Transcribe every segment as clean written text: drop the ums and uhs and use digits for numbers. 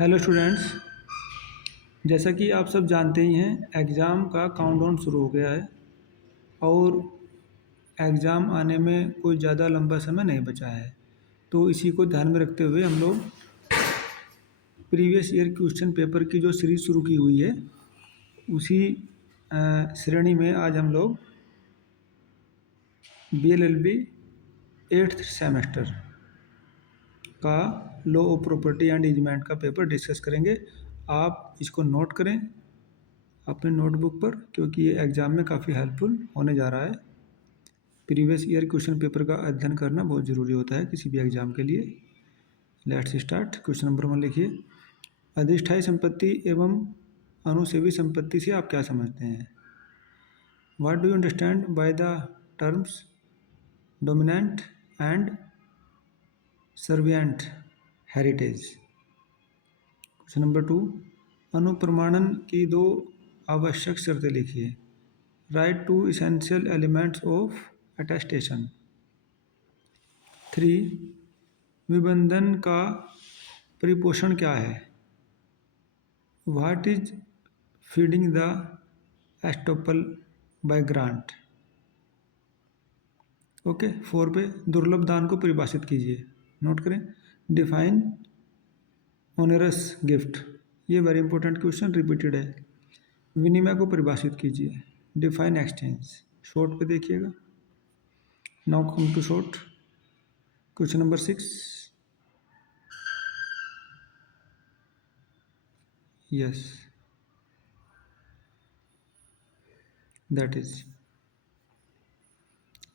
Hello students, जैसा कि आप सब जानते ही हैं एग्ज़ाम का काउंटडाउन शुरू हो गया है और एग्ज़ाम आने में कोई ज़्यादा लंबा समय नहीं बचा है। तो इसी को ध्यान में रखते हुए हम लोग प्रीवियस ईयर क्वेश्चन पेपर की जो सीरीज़ शुरू की हुई है उसी श्रेणी में आज हम लोग BLLB 8th सेमेस्टर का law of property and easement का पेपर डिस्कस करेंगे। आप इसको नोट करें अपने नोटबुक पर, क्योंकि ये एग्ज़ाम में काफ़ी हेल्पफुल होने जा रहा है। प्रीवियस ईयर क्वेश्चन पेपर का अध्ययन करना बहुत ज़रूरी होता है किसी भी एग्ज़ाम के लिए। Let's start. क्वेश्चन नंबर 1 लिखिए। अधिष्ठायी संपत्ति एवं अनुसेवी संपत्ति से आप क्या समझते हैं? What do you understand by the terms dominant and servient heritage? Question number 2, अनुप्रमाणन की दो आवश्यक शर्तें लिखिए। Write two essential elements of attestation. 3, विबंधन का परिपोषण क्या है? What is feeding the estoppel by grant? Okay. 4 पे दुर्लभ दान को परिभाषित कीजिए। नोट करें। डिफाइन ओनरस गिफ्ट, ये वेरी इंपॉर्टेंट क्वेश्चन रिपीटेड है। विनिमय को परिभाषित कीजिए। Define exchange. शॉर्ट पे देखिएगा। Now come to short. Question number 6, yes that is.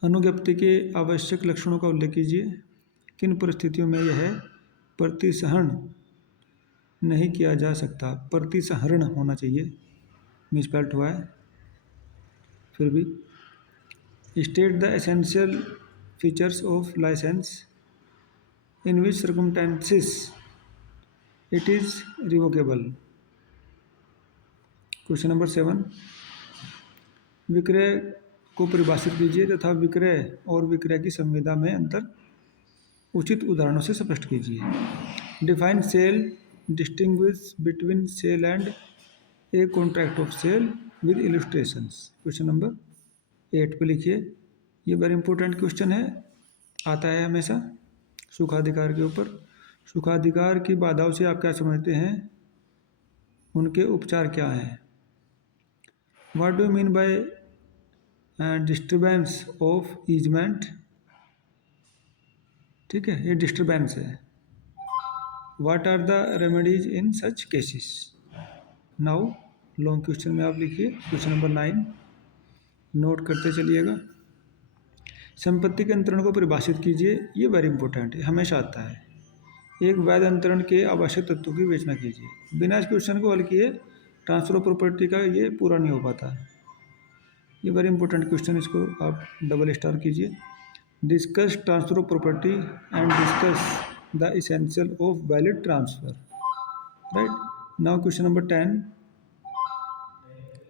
अनुज्ञप्ति के आवश्यक लक्षणों का उल्लेख कीजिए। किन परिस्थितियों में यह प्रतिसहरण नहीं किया जा सकता? प्रतिसहरण होना चाहिए, मिसस्पेल्ड हुआ है फिर भी। State the essential features of licence in which circumstances it is revocable. Question number 7, विक्रय को परिभाषित कीजिए तथा विक्रय और विक्रय की संविदा में अंतर उचित उदाहरणों से स्पष्ट कीजिए। Define sale, distinguish between sale and a contract of sale with illustrations. Question number 8 पे लिखिए। ये वेरी इंपॉर्टेंट क्वेश्चन है, आता है हमेशा सुखाधिकार के ऊपर। सुखाधिकार की बाधाओं से आप क्या समझते हैं? उनके उपचार क्या हैं? What do you mean by disturbance of easement? ठीक है, ये डिस्टर्बेंस है। What are the remedies in such cases? Now long question में आप लिखिए। क्वेश्चन नंबर 9, नोट करते चलिएगा। संपत्ति के अंतरण को परिभाषित कीजिए। ये वेरी इंपॉर्टेंट है, हमेशा आता है। एक वैध अंतरण के आवश्यक तत्वों की विवेचना कीजिए। बिना इस क्वेश्चन को हल किए ट्रांसफर ऑफ प्रॉपर्टी का ये पूरा नहीं हो पाता। ये वेरी इंपॉर्टेंट क्वेश्चन, इसको आप डबल स्टार कीजिए। Discuss transfer of property and discuss the essential of valid transfer. Right. Now question number 10,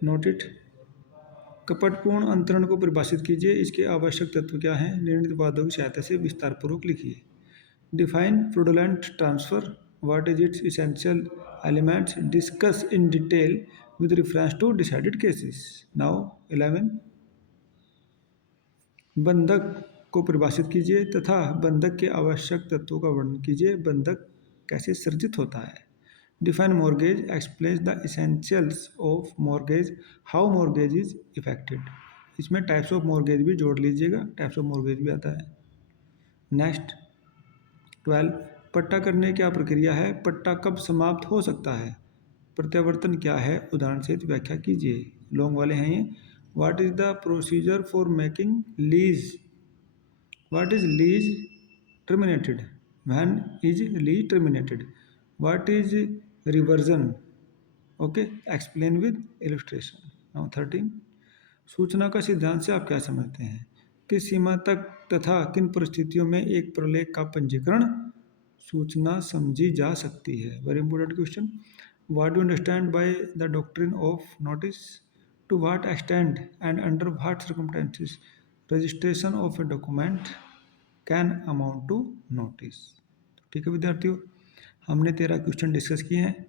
note it. कपटपूर्ण अंतरण को परिभाषित कीजिए। इसके आवश्यक तत्व क्या हैं? निर्णीत वादों की सहायता से विस्तार पूर्वक लिखिए। Define fraudulent transfer. What is its essential elements? Discuss in detail with reference to decided cases. Now 11, बंधक को परिभाषित कीजिए तथा बंधक के आवश्यक तत्वों का वर्णन कीजिए। बंधक कैसे सृजित होता है? Define mortgage, explain the essentials of mortgage, how mortgage is affected. इसमें टाइप्स ऑफ मॉर्गेज भी जोड़ लीजिएगा, टाइप्स ऑफ मॉर्गेज भी आता है। नेक्स्ट 12, पट्टा करने की क्या प्रक्रिया है? पट्टा कब समाप्त हो सकता है? प्रत्यावर्तन क्या है? उदाहरण सहित व्याख्या कीजिए। लॉन्ग वाले हैं ये। What is the procedure for making lease? What is lease terminated? When is lease terminated? What is reversion? Okay, explain with illustration. Now 13, सूचना का सिद्धांत से आप क्या समझते हैं? किस सीमा तक तथा किन परिस्थितियों में एक प्रलेख का पंजीकरण सूचना समझी जा सकती है? Very important question. What do understand by the doctrine of notice? To what extent and under what circumstances registration of a document can amount to notice? ठीक है विद्यार्थियों, हमने 13 क्वेश्चन डिस्कस किए हैं,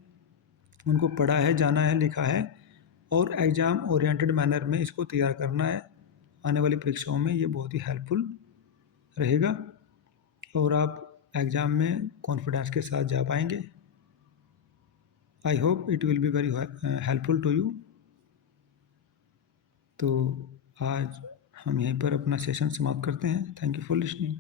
उनको पढ़ा है, जाना है, लिखा है और एग्ज़ाम ओरिएंटेड मैनर में इसको तैयार करना है। आने वाली परीक्षाओं में ये बहुत ही हेल्पफुल रहेगा और आप एग्ज़ाम में कॉन्फिडेंस के साथ जा पाएंगे। I hope it will be very helpful to you. तो आज हम यहीं पर अपना सेशन समाप्त करते हैं। Thank you for listening.